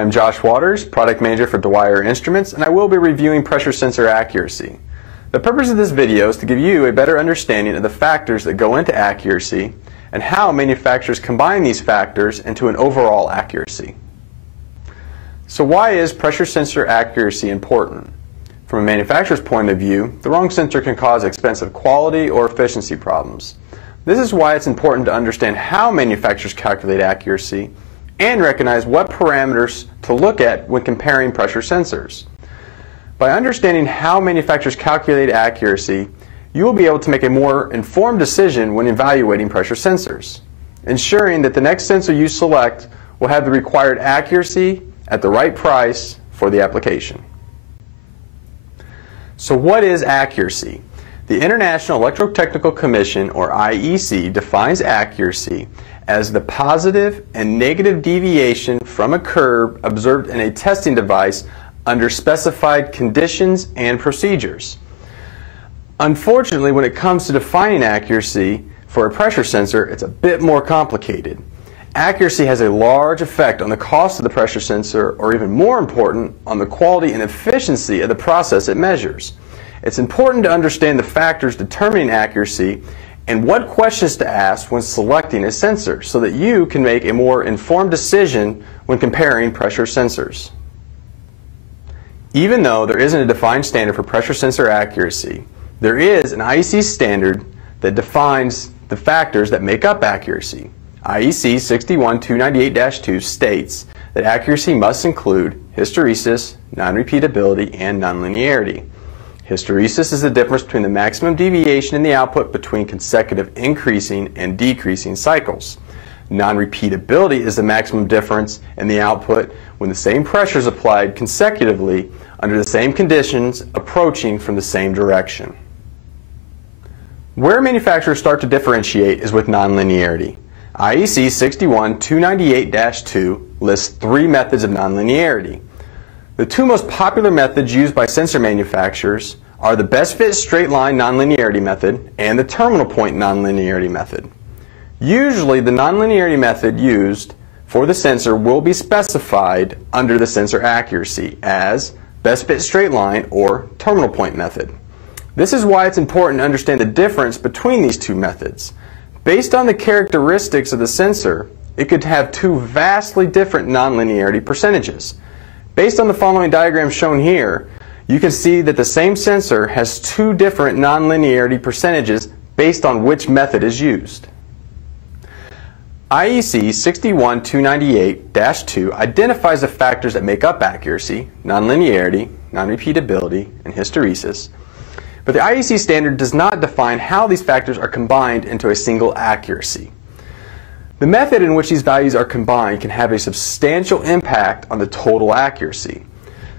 I am Josh Waters, Product Manager for Dwyer Instruments, and I will be reviewing pressure sensor accuracy. The purpose of this video is to give you a better understanding of the factors that go into accuracy and how manufacturers combine these factors into an overall accuracy. So why is pressure sensor accuracy important? From a manufacturer's point of view, the wrong sensor can cause expensive quality or efficiency problems. This is why it's important to understand how manufacturers calculate accuracy and recognize what parameters to look at when comparing pressure sensors. By understanding how manufacturers calculate accuracy, you will be able to make a more informed decision when evaluating pressure sensors, ensuring that the next sensor you select will have the required accuracy at the right price for the application. So what is accuracy? The International Electrotechnical Commission, or IEC, defines accuracy as the positive and negative deviation from a curve observed in a testing device under specified conditions and procedures. Unfortunately, when it comes to defining accuracy for a pressure sensor, it's a bit more complicated. Accuracy has a large effect on the cost of the pressure sensor, or even more important, on the quality and efficiency of the process it measures. It's important to understand the factors determining accuracy and what questions to ask when selecting a sensor so that you can make a more informed decision when comparing pressure sensors. Even though there isn't a defined standard for pressure sensor accuracy, there is an IEC standard that defines the factors that make up accuracy. IEC 61298-2 states that accuracy must include hysteresis, non-repeatability, and nonlinearity. Hysteresis is the difference between the maximum deviation in the output between consecutive increasing and decreasing cycles. Non-repeatability is the maximum difference in the output when the same pressure is applied consecutively under the same conditions approaching from the same direction. Where manufacturers start to differentiate is with nonlinearity. IEC 61298-2 lists 3 methods of nonlinearity. The 2 most popular methods used by sensor manufacturers are the best fit straight line nonlinearity method and the terminal point nonlinearity method. Usually the nonlinearity method used for the sensor will be specified under the sensor accuracy as best fit straight line or terminal point method. This is why it's important to understand the difference between these 2 methods. Based on the characteristics of the sensor, it could have 2 vastly different nonlinearity percentages. Based on the following diagram shown here, you can see that the same sensor has 2 different nonlinearity percentages based on which method is used. IEC 61298-2 identifies the factors that make up accuracy, nonlinearity, non-repeatability, and hysteresis. But the IEC standard does not define how these factors are combined into a single accuracy. The method in which these values are combined can have a substantial impact on the total accuracy.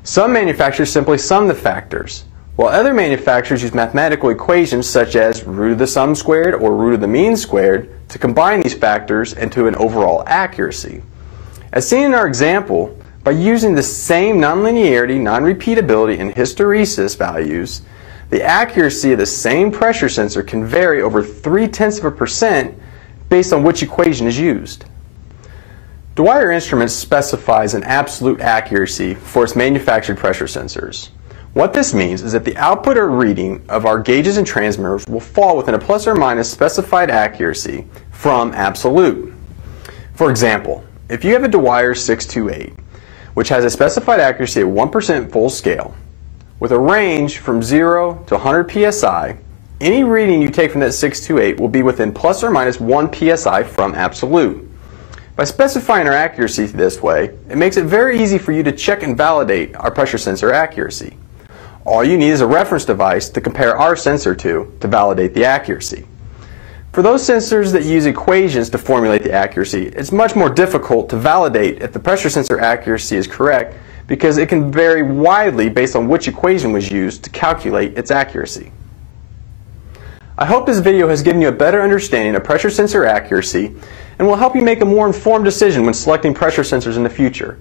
Some manufacturers simply sum the factors, while other manufacturers use mathematical equations such as root of the sum squared or root of the mean squared to combine these factors into an overall accuracy. As seen in our example, by using the same nonlinearity, non-repeatability, and hysteresis values, the accuracy of the same pressure sensor can vary over 0.3% based on which equation is used. Dwyer Instruments specifies an absolute accuracy for its manufactured pressure sensors. What this means is that the output or reading of our gauges and transmitters will fall within a plus or minus specified accuracy from absolute. For example, if you have a Dwyer 628, which has a specified accuracy at 1% full scale, with a range from 0 to 100 psi, any reading you take from that 628 will be within plus or minus 1 psi from absolute. By specifying our accuracy this way, it makes it very easy for you to check and validate our pressure sensor accuracy. All you need is a reference device to compare our sensor to validate the accuracy. For those sensors that use equations to formulate the accuracy, it's much more difficult to validate if the pressure sensor accuracy is correct because it can vary widely based on which equation was used to calculate its accuracy. I hope this video has given you a better understanding of pressure sensor accuracy and will help you make a more informed decision when selecting pressure sensors in the future.